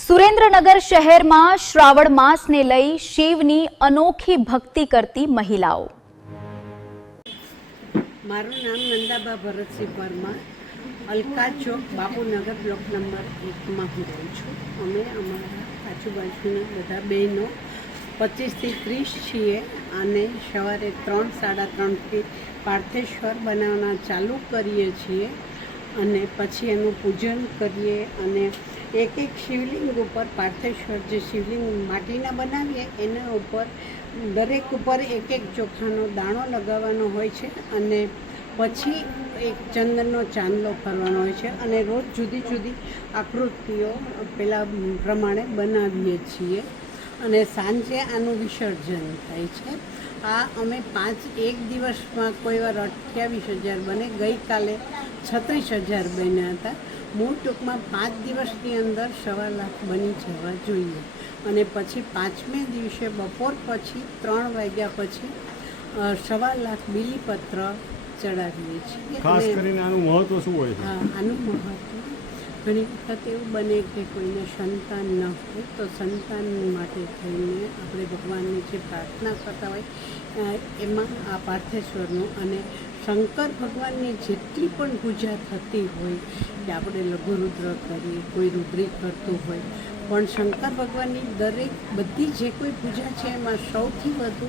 સુરેન્દ્રનગર શહેરમાં શ્રાવણ માસને લઈ શિવની અનોખી ભક્તિ કરતી મહિલાઓ। મારું નામ નંદાબા ભરતસિંહ પરમાર, અલકા ચોક બાપુનગર બ્લોક નંબર 1માં હું રહું છું। અમે અમારા આજુબાજુના બધા બહેનો 25 થી 30 છીએ અને સવારે 3 સાડા 3થી પાર્થેશ્વર બનાવવાના ચાલુ કરીએ છીએ અને પછી એનું પૂજન કરીએ અને એક શિવલિંગ ઉપર પાર્થેશ્વર જે શિવલિંગ માટીના બનાવીએ એના ઉપર દરેક ઉપર એક ચોખાનો દાણો લગાવવાનો હોય છે અને પછી એક ચંદનનો ચાંદલો કરવાનો હોય છે અને રોજ જુદી જુદી આકૃતિઓ પેલા પ્રમાણે બનાવીએ છીએ અને સાંજે આનું વિસર્જન થાય છે। આ અમે એક દિવસમાં કોઈ વાર 28,000 બને, ગઈકાલે 36,000 બન્યા હતા। મૂળ ટૂંકમાં 5 દિવસની અંદર 1.25 લાખ બની જવા જોઈએ અને પછી 5મે દિવસે બપોર પછી 3 વાગ્યા પછી 1.25 લાખ બીલીપત્ર ચડાવીએ છીએ। ખાસ કરીને આનું મહત્વ શું હોય છે? હા, આનું મહત્વ ઘણી વખત એવું બને કે કોઈને સંતાન ન હોય તો સંતાન માટે થઈને આપણે ભગવાનની જે પ્રાર્થના કરતા હોય એમાં આ પાર્થેશ્વરનું અને શંકર ભગવાનની જેટલી પણ પૂજા થતી હોય કે આપણે લઘુરુદ્ર કરીએ, કોઈ રુદ્રી કરતું હોય, પણ શંકર ભગવાનની બધી જે કોઈ પૂજા છે એમાં સૌથી વધુ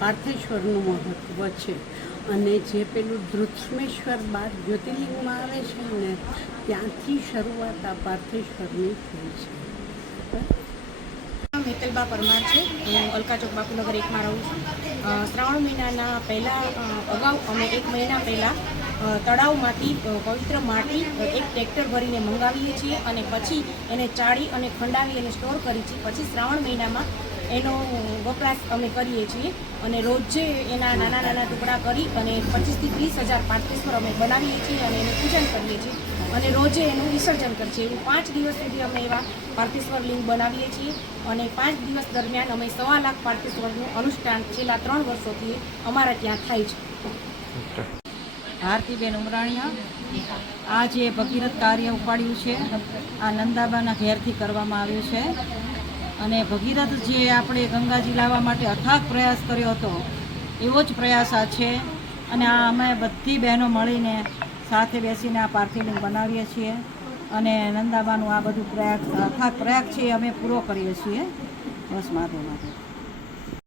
પાર્થેશ્વરનું મહત્ત્વ છે અને જે પેલું ધૃષ્મેશ્વર 12 જ્યોતિર્લિંગમાં આવે છે ને ત્યાંથી શરૂઆત આ પાર્થેશ્વરની થઈ છે। મિત્તલબા પરમાર છે, હું અલકા ચોક બાપુનગર 1માં રહું છું। શ્રાવણ મહિનાના અગાઉ અમે 1 મહિના પહેલાં તળાવમાંથી પવિત્ર માટી એક ટ્રેક્ટર ભરીને મંગાવીએ છીએ અને પછી એને ચાળી અને ખંડાવી અને સ્ટોર કરી છીએ। પછી શ્રાવણ મહિનામાં એનો વપરાશ અમે કરીએ છીએ અને રોજે એના નાના નાના ટુકડા કરી અને 25 થી 30,000 પાર્થેશ્વર અમે બનાવીએ છીએ અને એનું પૂજન કરીએ છીએ અને રોજે એનું વિસર્જન કરીએ છીએ। એવું 5 દિવસ સુધી અમે એવા પાર્થેશ્વર લિંગ બનાવીએ છીએ અને 5 દિવસ દરમિયાન અમે 1.25 લાખ પાર્થેશ્વરનું અનુષ્ઠાન છેલ્લા 3 વર્ષોથી અમારા ત્યાં થાય છે। ભારતીબેન ઉમરાણીયા, આ જે ભગીરથ કાર્ય ઉપાડ્યું છે આ નંદાબાના ઘેરથી કરવામાં આવ્યું છે અને ભગીરથ જે આપણે ગંગાજી લાવવા માટે અથાગ પ્રયાસ કર્યો હતો એવો જ પ્રયાસ આ છે અને આ અમે બધી બહેનો મળીને સાથે બેસીને આ પાર્થિલિંગ બનાવીએ છીએ અને નંદાબાનું આ બધું અથાગ પ્રયાગ છે એ અમે પૂરો કરીએ છીએ। બસ માધવ માધવ।